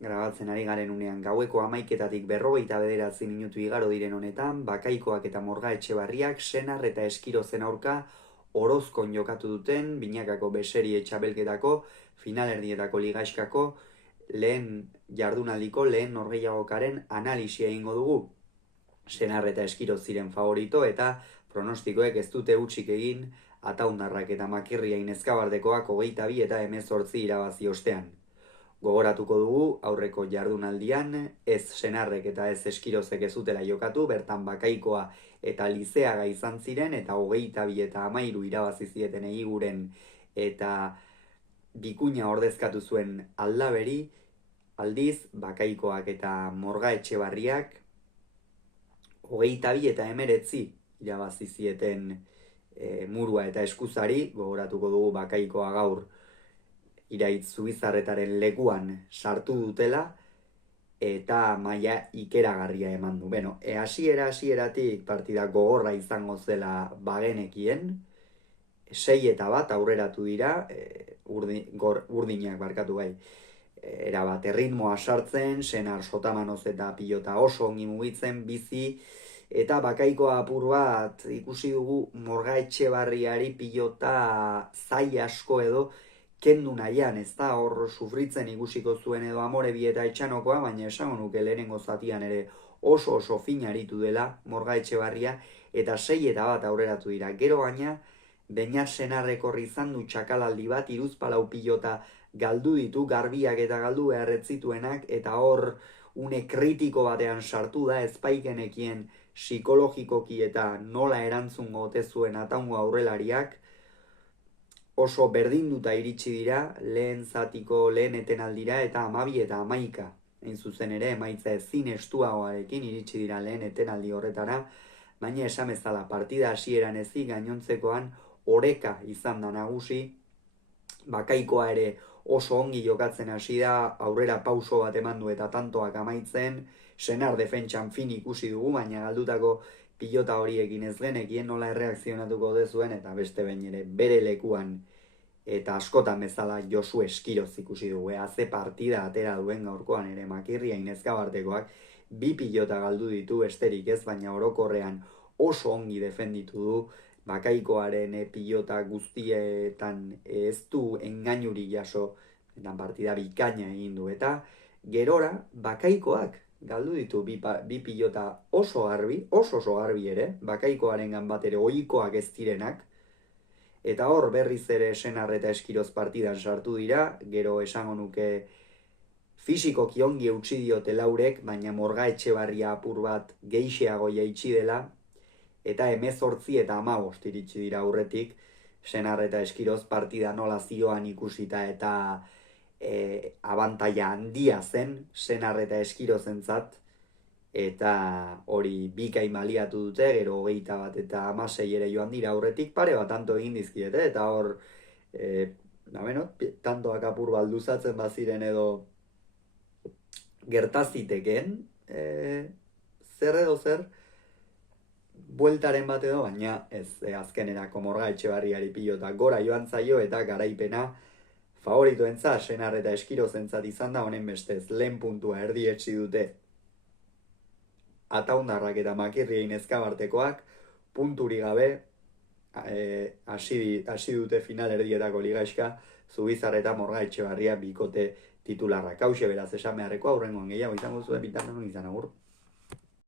Grabatzen ari garen unean gaueko 11:49 minutu igaro diren honetan, Bakaikoak eta Morga Etxebarriak Senar eta Eskirozen aurka Orozkon jokatu duten binakako beserie txapelketako finalerdietako ligaxkako lehen jardunaldiko lehen norgehiagokaren analisia egingo dugu. Senar eta Eskiro ziren favorito eta pronostikoek ez dute hutsik egin Ataundarrak eta Makirria Inezkabardekoak 22 eta 18 irabazi ostean. Gogoratuko dugu aurreko jardunaldian ez Senarrek eta ez Eskirozek ez zutela jokatu, bertan Bakaikoa eta Lizeaga izan ziren eta 22 eta 13 irabazi zieten Egiguren eta Bikuña ordezkatu zuen Aldaberi. Aldiz Bakaikoak eta Morga Etxebarriak 22 eta 19 irabazi zieten Murua eta Eskuzari. Gogoratuko dugu Bakaikoa gaur Iraitz Zubizarretaren lekuan sartu dutela eta maila ikeragarria eman du. Hasieratik partida gogorra izango zela bagenekien, 6-1 aurreratu dira, urdinak barkatu gai. Erabat erritmoa sartzen, Senar Sotamanoz eta pilota oso ongi mugitzen, bizi, eta Bakaikoa apur bat ikusi dugu Morga Etxebarriari pilota zai asko edo kendu nahian, ez da hor sufritzen ikusiko zuen edo Amorebi eta Etxanokoa, baina esango nuke lehenengo zatian ere oso fin aritu dela Morga Etxebarria eta 6-1 aurreratu dira. Gero baina, Beñat Senarrek horri izan du txakalaldi bat, 3 pilota galdu ditu, garbiak eta galdu beharretzituenak, eta hor une kritiko batean sartu da, ezpaikenekien psikologikoki eta nola erantzungo ote zuen Ataungo aurrelariak. Oso berdinduta iritsi dira lehen zatiko lehen etenaldira eta 12 eta 11. Hain zuzen ere, emaitza ezin estuagoarekin iritsi dira lehen etenaldi horretara, baina esan bezala partida hasieran ezik gainontzekoan oreka izan da nagusi. Bakaikoa ere oso ongi jokatzen hasi da, aurrera pauso bat eman du eta tantoak amaitzen, Senar defentsan fin ikusi dugu, baina galdutako pilota horiekin ez genekien nola erreakzionatuko dezuen eta beste behin ere bere lekuan eta askotan bezala Josu Eskiroz ikusi dugu. Ze partida atera duen gaurkoan ere Makirria Inezkabartekoak 2 pilota galdu ditu besterik ez, baina orokorrean oso ongi defenditu du. Bakaikoaren pilota guztietan ez du engainurik jaso eta partida bikaina egin du. Eta gerora Bakaikoak galdu ditu 2 pilota oso garbi ere, Bakaikoaren bat ere ohikoak ez direnak, eta hor berriz ere Senar eta Eskiroz partidan sartu dira. Gero esango nuke fisikoki ongi eutsi diote laurek, baina Morga Etxebarria apur bat geixeago jaitsi dela, eta 18 eta 15 iritsi dira aurretik, Senar eta Eskiroz partida nola zioan ikusita eta abantaila handia zen Senar eta Eskirozentzat, eta hori bikain baliatu dute. Gero 21 eta 16 ere joan dira aurretik, pare bat tanto egin dizkiete, eta hor tantoak apur bat luzatzen baziren edo gertaziteken zer edo zer bueltaren bat edo, baina ez, azkenerako Morga Etxebarriari pilota gora joan zaio eta garaipena favoritoentza Senar eta Eskirozentzat izan da. Honen bestez lehen puntua erdietsi dute Ataundarrak eta Makirria Inezkabartekoak, punturi gabe hasi dute finalerdietako ligaxka Zubizar eta Morga Etxebarria bikote titularrak. Hauxe beraz esan beharreko, aurrengoan gehiago izango zuen bitartean izan agur.